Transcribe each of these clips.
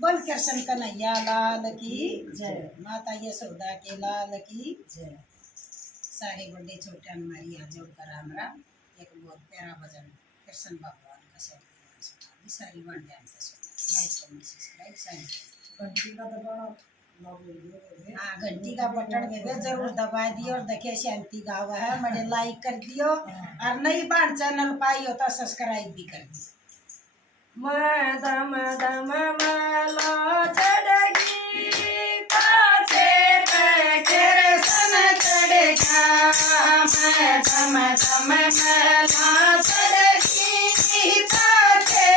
बोल कृष्ण कन्हैया लाल की जय, माता यशोदा के लाल की जय। सारे बड़े छोटे हमारी आ जोड़ कर हमरा एक बहुत प्यारा भजन कृष्ण भगवान का सब सारी बन जाए लाइक कमेंट सब्सक्राइब सारी घंटी का दबाओ। हाँ, घंटी का बटन में जरूर दबा दियो और देखे शांति का हुआ है मेरे लाइक कर दियो और नई बार चैनल पाई हो तो सब्सक्राइब भी कर दियो। मदम दम malo चढ़गी पाछे कृष्ण चढ़गा मदम दम malo चढ़गी पाछे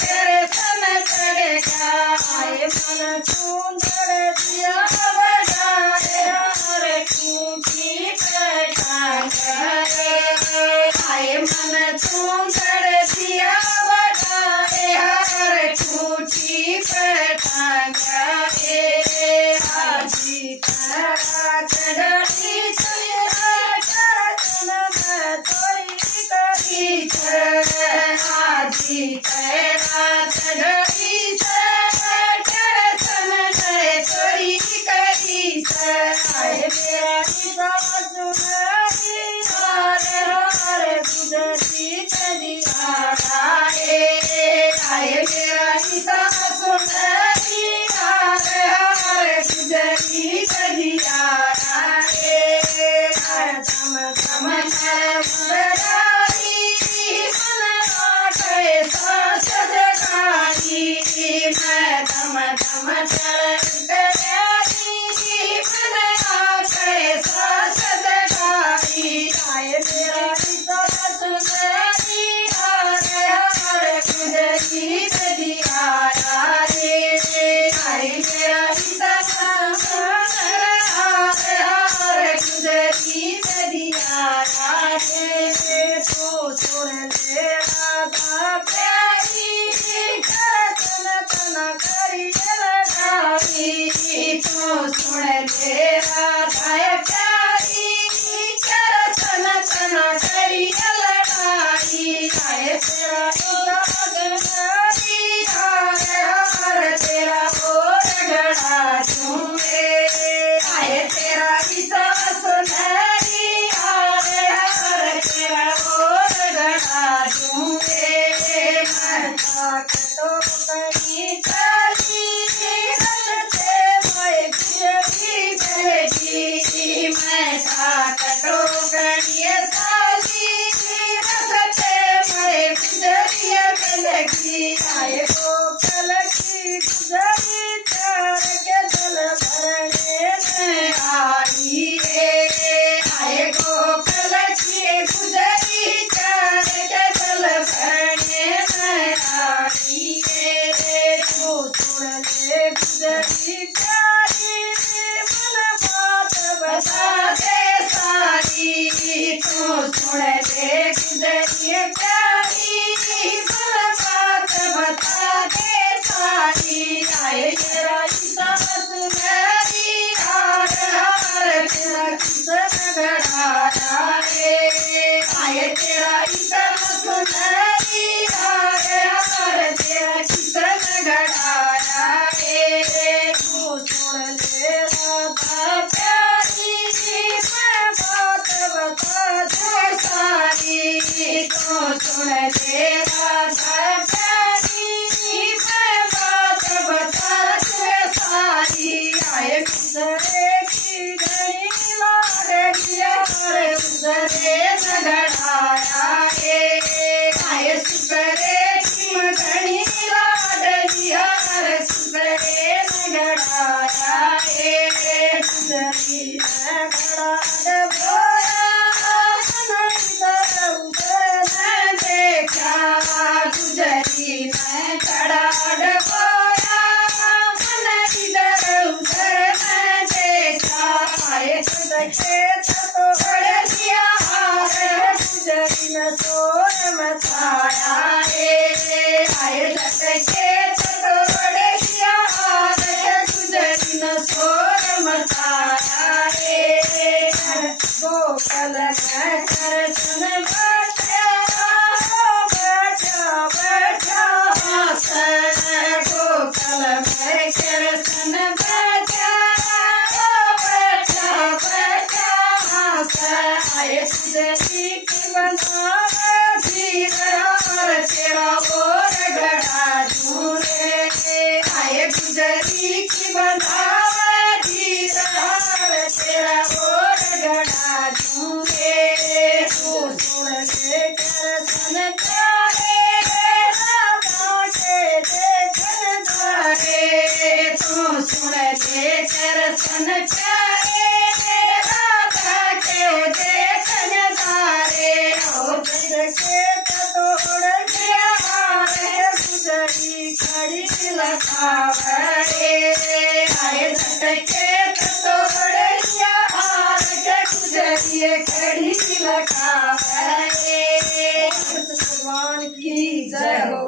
कृष्ण चढ़गा आए मन सुंदर दिया बजाए हर खूंची पटांगे आए मन सुंदर दिया हर खूंची पटांगे आजी तारा चढ़ी चरण में तोरी करी आजी तारा चढ़ी चरण में तोरी करी आए मेरा सुनारी हरे हरे गुजरी चलिया आए मेरा ईसा सुनारी हरे हरे गुजरी चलिया तम तम मुरारी मन आटे सास जगाई मैं तम तम चली मन आटे सास जगाई आए मेरा ईसा सुनारी हरे हरे गुजरी चलिया आए मेरा ईसा सुनारी हरे हरे गुजरी चलिया तो सुन ले राधा प्यारी कृष्ण तना करी लगाई तो सुन ले राधा प्यारी कृष्ण तना करी लगाई आए तेरा गगनारी हरे हरे तेरा बोल गड़ा झूमे आए तेरा ईसा सुनारी हरे हरे तेरा बोल गड़ा झूमे मरता तो करी चली रस्ते में गुजरी बेटी मैं ठाक तो करी साली रस्ते में गुजरी बेटी आए गोपाल की गुजरी चार के जल भरने में आई आए गोपाल की गुजरी चार के जल भरने में आई तू सुन ले गुजरी प्यारी मन बात बता दे सारी तू सुन ले गुजरी प्यारी मन बात बता दे सारी आए तेरा ईसा सुनारी हरे हरे तेरा कृष्ण गड़ा आए तेरा ईसा सुनारी हरे हरे तेरा कृष्ण गड़ा बंधावे धीरार तेरा बोल गड़ा दूंगे तू सुन ले दर्शन प्यारे राधा के देखन धारे तू सुन ले दर्शन प्यारे राधा के देखन धारे ओ दिल के तोड़ गया हार गुजरी खड़ी लखावरे आए झटके तोड़ गया हार गुजरी खड़ी लखावरे भगवान की जय हो।